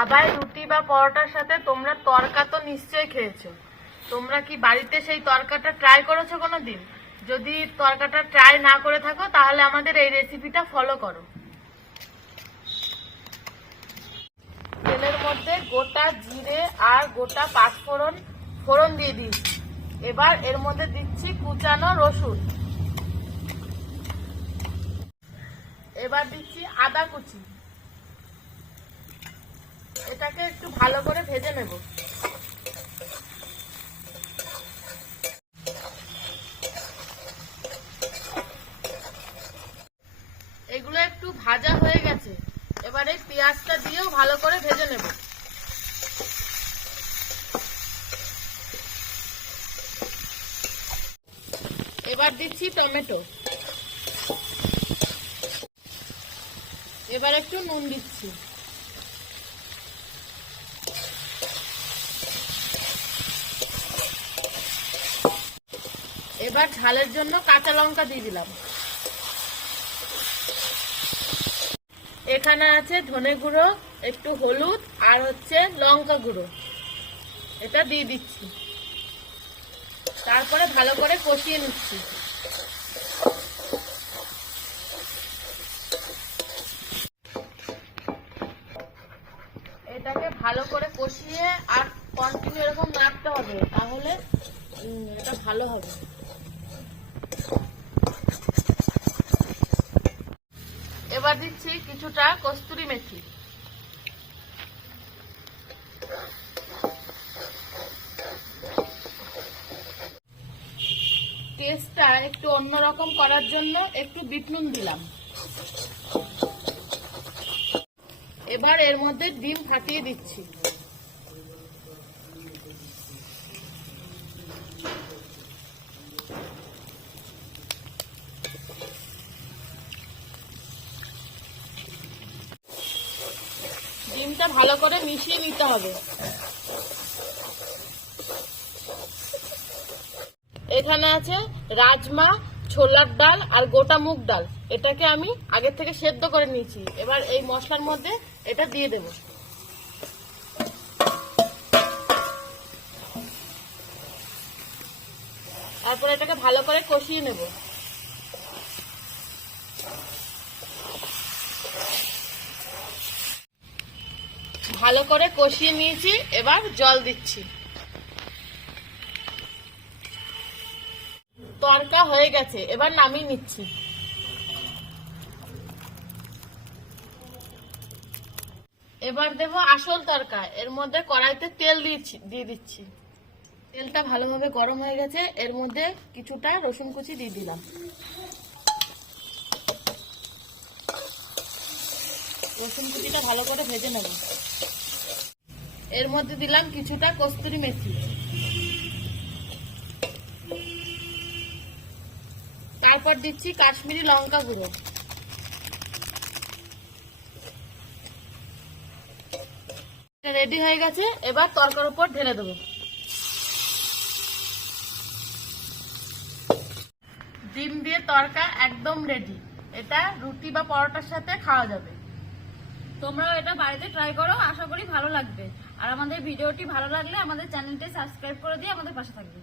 ধাবায় রুটি বা পরোটার সাথে তোমরা তড়কা তো নিশ্চয়ই খেয়েছো। তোমরা কি বাড়িতে সেই তড়কাটা ট্রাই করেছো কোনোদিন? যদি তড়কাটা ট্রাই না করে থাকো তাহলে আমাদের এই রেসিপিটা ফলো করো। তেলের মধ্যে গোটা জিরে আর গোটা পাঁচফোড়ন ফোড়ন দিয়ে দিয়েছি। এবার এর মধ্যে দিচ্ছি কুচানো রসুন, এবার দিচ্ছি আদা কুচি। এটাকে একটু ভালো করে ভেজে নেব। এগুলো একটু ভাজা হয়ে গেছে, এবার এই পেঁয়াজটা দিয়েও ভালো করে ভেজে নেব। এবার দিচ্ছি টমেটো, এবার একটু নুন দিচ্ছি। এবার ঝালের জন্য কাঁচা লঙ্কা দিয়ে দিলাম। এখানে আছে ধনে গুঁড়ো, একটু হলুদ আর হচ্ছে লঙ্কা গুঁড়ো, এটা দিয়ে দিচ্ছি। তারপরে ভালো করে কষিয়ে নিচ্ছি। এটাকে ভালো করে কষিয়ে আর কন্টিনিউ এরকম নাড়তে হবে, তাহলে এটা ভালো হবে। এবার দিচ্ছি কিছুটা কস্তুরি মেথি। টেস্টটা একটু অন্যরকম করার জন্য একটু বিট নুন দিলাম। এবার এর মধ্যে ডিম ফাটিয়ে দিচ্ছি। ডিমটা ভালো করে মিশিয়ে নিতে হবে। এখানে আছে রাজমা, ছোলার ডাল আর গোটা মুগ ডাল, এটাকে আমি আগে থেকে সেদ্ধ করে নিয়েছি। এবার এই মশলার মধ্যে এটা দিয়ে দেব। তারপর এটাকে ভালো করে কষিয়ে নেব। ভালো করে কষিয়ে নিয়েছি, এবার জল দিচ্ছি। তড়কা হয়ে গেছে, এবার নামিয়ে নিচ্ছি। এবার দেব আসল তড়কা। এর মধ্যে কড়াইতে তেল দিয়ে দিচ্ছি। তেলটা ভালোভাবে গরম হয়ে গেছে, এর মধ্যে কিছুটা রসুন কুচি দিয়ে দিলাম। রসুন কুচিটা ভালো করে ভেজে নেব। এর মধ্যে দিলাম কিছুটা কস্তুরি মেথি। তারপর দিচ্ছি কাশ্মীরি লঙ্কা গুঁড়ো। রেডি হয়ে গেছে, এবার তড়কার উপর ঢেলে দেবো। ডিম দিয়ে তড়কা একদম রেডি। এটা রুটি বা পরোটার সাথে খাওয়া যাবে। তোমরাও এটা বাড়িতে ট্রাই করো, আশা করি ভালো লাগবে। আর আমাদের ভিডিওটি ভালো লাগলে আমাদের চ্যানেলটি সাবস্ক্রাইব করে দিয়ে আমাদের পাশে থাকবে।